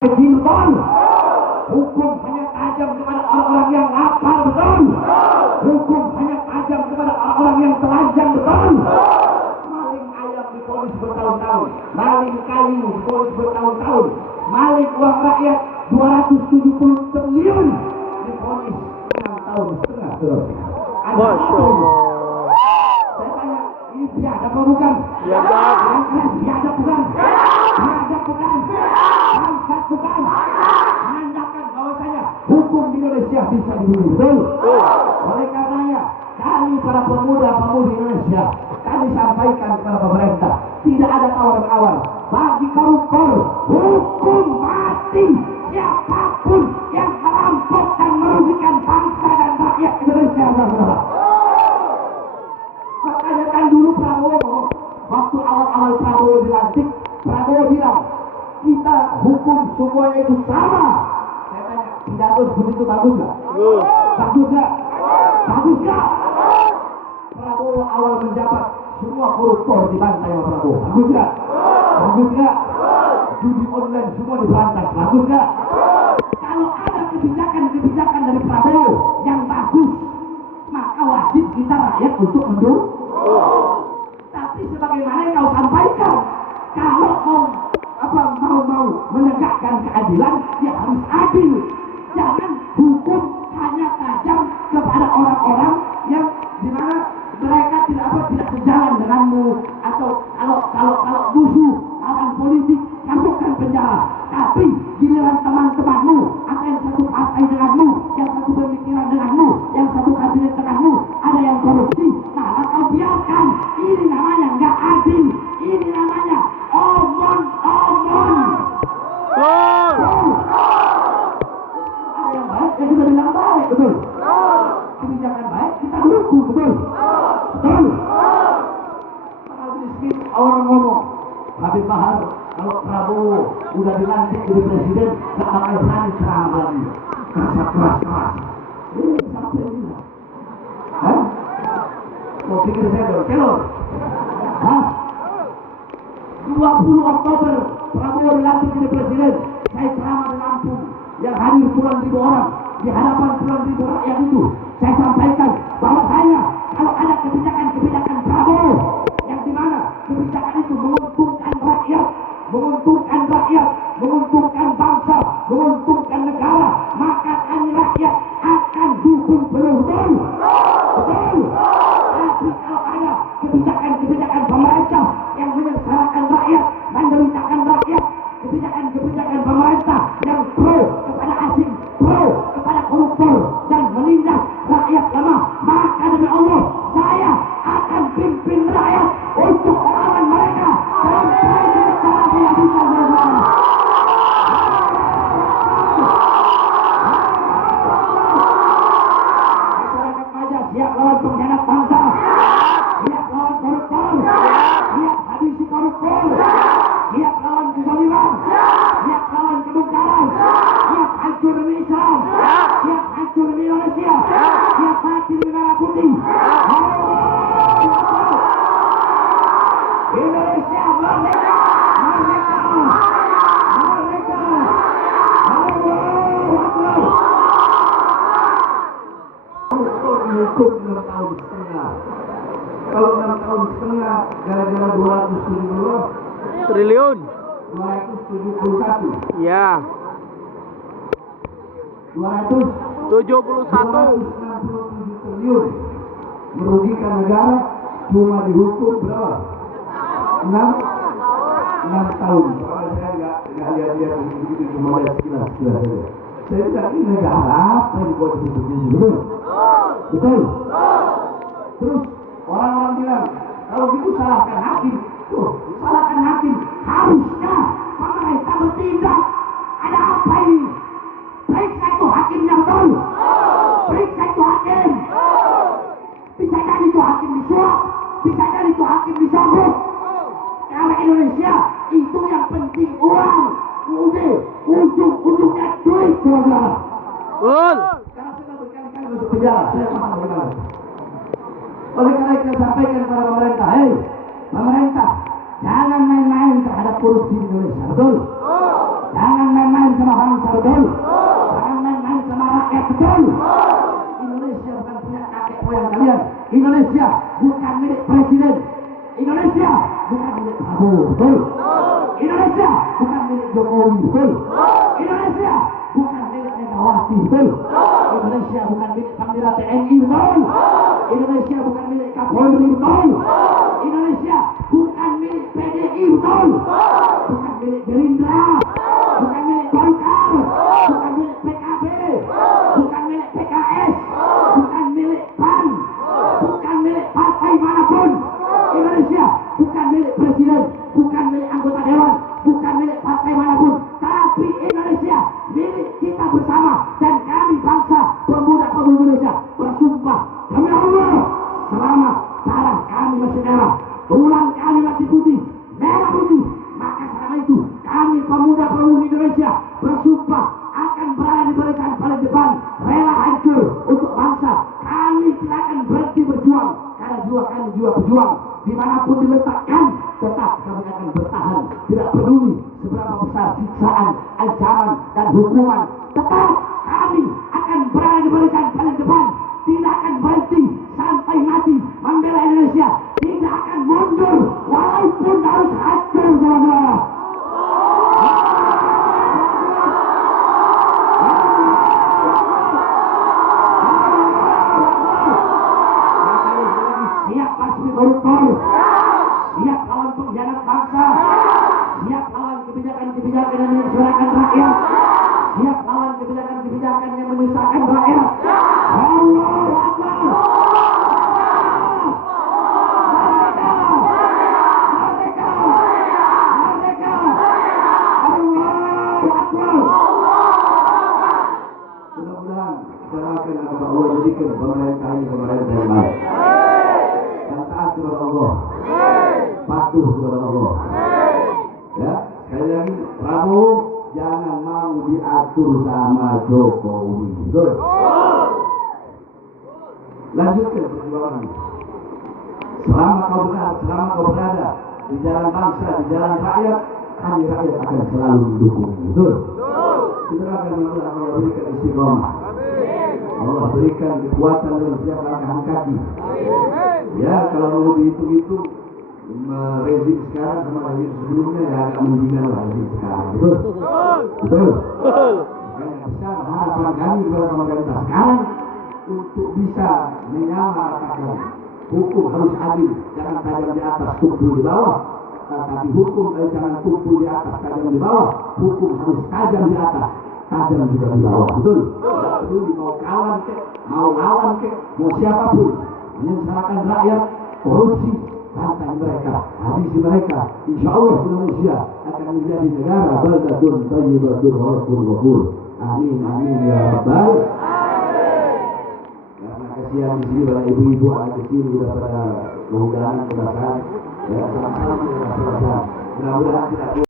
kecilkan. Hukum hanya tajam kepada orang-orang yang lapar, betul. Hukum hanya tajam kepada orang-orang yang telanjang, betul. Maling ayam diponis bertahun-tahun, maling kayu diponis bertahun-tahun, maling uang rakyat 270 triliun diponis 6 tahun setengah. Masya Allah. Saya tanya, ini biadab apa bukan? Biadab. Yang keras biadab bukan? Biadab bukan? Bangsat bukan? Menandakan bahwasanya hukum di Indonesia bisa dibeli, betul? Oleh karenanya, kami para pemuda-pemudi Indonesia, kami sampaikan kepada pemerintah, tidak ada tawar-menawar. Bagi koruptor, hukum mati. Siapapun yang merampok dan merugikan bangsa dan rakyat Indonesia, saudara. Makanya kan dulu Prabowo, waktu awal-awal Prabowo dilantik, Prabowo bilang, kita hukum semuanya itu sama. Saya tanya, pidato begitu bagus nggak? Bagus nggak? Bagus nggak? Prabowo awal menjabat, semua koruptor dibantai sama Prabowo. Bagus nggak? Bagus nggak? Judi online semua diberantas. Bagus nggak? Kalau ada kebijakan-kebijakan dari Prabowo yang bagus, maka wajib kita rakyat untuk mendukung. Tapi sebagaimana yang kau sampaikan, kalau mau menegakkan keadilan, ya harus adil. Jangan hukum hanya tajam kepada orang-orang yang dimana mereka tidak sejalan denganmu, atau kalau musuh lawan politik masukkan penjara. Tapi giliran teman-temanmu atau yang satu partai denganmu, yang satu pemikiran denganmu, yang satu kabinet denganmu, ada yang korupsi, malah kau biarkan. Ini namanya nggak adil. Ini namanya omon-omon. Ada yang baik, ya kita bilang baik, betul. Kebijakan baik kita dukung, betul. Betul. Orang ngomong, Habib Bahar, kalau Prabowo udah dilantik jadi presiden, gak bakal berani ceramah lagi. Keras. Siapa yang bilang? Hah? Kau pikir saya kelor? Hah? 20 Oktober Prabowo dilantik jadi presiden, saya ceramah di Lampung yang hadir puluhan ribu orang, di hadapan puluhan ribu rakyat itu saya sampaikan bahwa saya, kalau ada kebijakan-kebijakan Prabowo yang dimana kebijakan itu menguntungkan rakyat, menguntungkan bangsa, menguntungkan negara, maka kami rakyat akan dukung penuh-penuh. Betul. Tapi kalau ada kebijakan-kebijakan pemerintah yang menyengsarakan rakyat, menderitakan rakyat, kebijakan-kebijakan pemerintah yang pro kepada asing, pro kepada koruptor, dan menindas rakyat lemah, maka demi Allah, saya akan pimpin rakyat untuk melawan mereka sampai negara tidak bisa berubah. Masyarakat Maja siap lawan pengkhianat bangsa, siap lawan koruptor, siap habisi koruptor, siap lawan kezaliman, siap lawan kebongkaran, siap hancur demi Islam, siap hancur demi Indonesia, siap mati demi merah putih. Indonesia merdeka, merdeka, merdeka. Allahu Akbar. Hukum 6 tahun setengah. Kalau 6 tahun setengah gara-gara 270 Triliun. 271. Ya. 267 triliun merugikan negara, cuma dihukum berapa? 6 tahun. Soalnya saya nggak lihat begitu, cuma lihat sekilas saja. Saya bilang ini negara apa yang dibuat begini, betul? Betul. Terus orang-orang bilang kalau gitu salahkan hakim. Tuh, salahkan hakim. Harusnya pemerintah bertindak. Ada apa ini? Periksa itu hakimnya, betul? Periksa itu hakim. Bisa jadi itu hakim disuap, bisa jadi itu hakim disogok. Kalau Indonesia itu yang penting uang, udah ujung-ujungnya duit, saudara. Betul. Karena sudah berkali-kali masuk penjara, saya paham berkali. Oleh karena itu saya sampaikan kepada pemerintah, hei pemerintah, jangan main-main terhadap korupsi di Indonesia, betul? Jangan main-main sama bangsa, betul? Jangan main-main sama rakyat, betul? Indonesia bukan punya kakek moyang kalian. Indonesia bukan milik presiden. Indonesia bukan milik Prabowo, betul? Indonesia bukan milik Jokowi, betul? Indonesia bukan milik Megawati, betul? Indonesia bukan milik Panglima TNI, betul? Indonesia bukan milik Kapolri, betul? Indonesia bukan milik PDI, betul? Bukan milik Gerindra, bukan milik Golkar, bukan milik PKB, bukan milik PKS, bukan milik PAN, bukan milik partai manapun. Indonesia bukan milik presiden, bukan milik anggota dewan, bukan milik partai manapun, tapi Indonesia milik kita bersama. Dan kami bangsa pemuda-pemudi Indonesia bersumpah demi Allah, selama darah kami masih merah, tulang kami masih putih, merah putih, maka selama itu kami pemuda-pemudi Indonesia bersumpah akan berada di barisan paling depan, rela hancur untuk bangsa. Kami tidak akan berhenti berjuang, karena jiwa kami jiwa pejuang. Dimanapun diletakkan, tetap kami akan bertahan. Tidak peduli seberapa besar siksaan, ancaman, dan hukuman, tetap kami akan berada di barisan paling depan. Tidak akan berhenti sampai mati membela Indonesia. Tidak akan mundur walaupun harus hancur, saudara-saudara. Siap pasmi koruptor, siap lawan pengkhianat bangsa, siap lawan kebijakan-kebijakan yang menyengsarakan rakyat, siap lawan kebijakan-kebijakan yang menyusahkan rakyat. Allahu Akbar. Merdeka, merdeka, merdeka. Allahu Akbar. Mudah-mudahan kita akan Allah jadikan pemerintah ini pemerintah yang baik, yang taat kepada Allah, patuh kepada Allah. Ya, sekali lagi, Prabowo jangan mau diatur sama Jokowi. Betul? Lanjutkan perjuangan. Selama kau berada di jalan bangsa, di jalan rakyat, kami rakyat akan selalu mendukung. Betul? Kita akan Allah berikan istiqomah. Allah berikan kekuatan dalam setiap langkah kaki. Ya, kalau mau dihitung-hitung, rezim sekarang sama rezim sebelumnya ya agak mendingan lah rezim sekarang. Betul? Betul? Makanya besar harapan kami kepada pemerintah sekarang untuk bisa menyamaratakan hukum harus adil, jangan tajam di atas, tumpul di bawah. Tapi hukum jangan tumpul di atas, tajam di bawah. Hukum harus tajam di atas, tajam juga di bawah. Betul? Betul, mau kawan kek, mau lawan kek, mau siapapun menyengsarakan rakyat, korupsi, tantang mereka, habisi mereka. Insya Allah Indonesia akan menjadi negara baldatun thayyibatun ghafurur ghafur. Amin amin ya rabbal. Karena kasihan di sini pada ibu-ibu anak kecil sudah pada mengundang kebasahan. Ya, sama-sama kita selesai. Mudah-mudahan tidak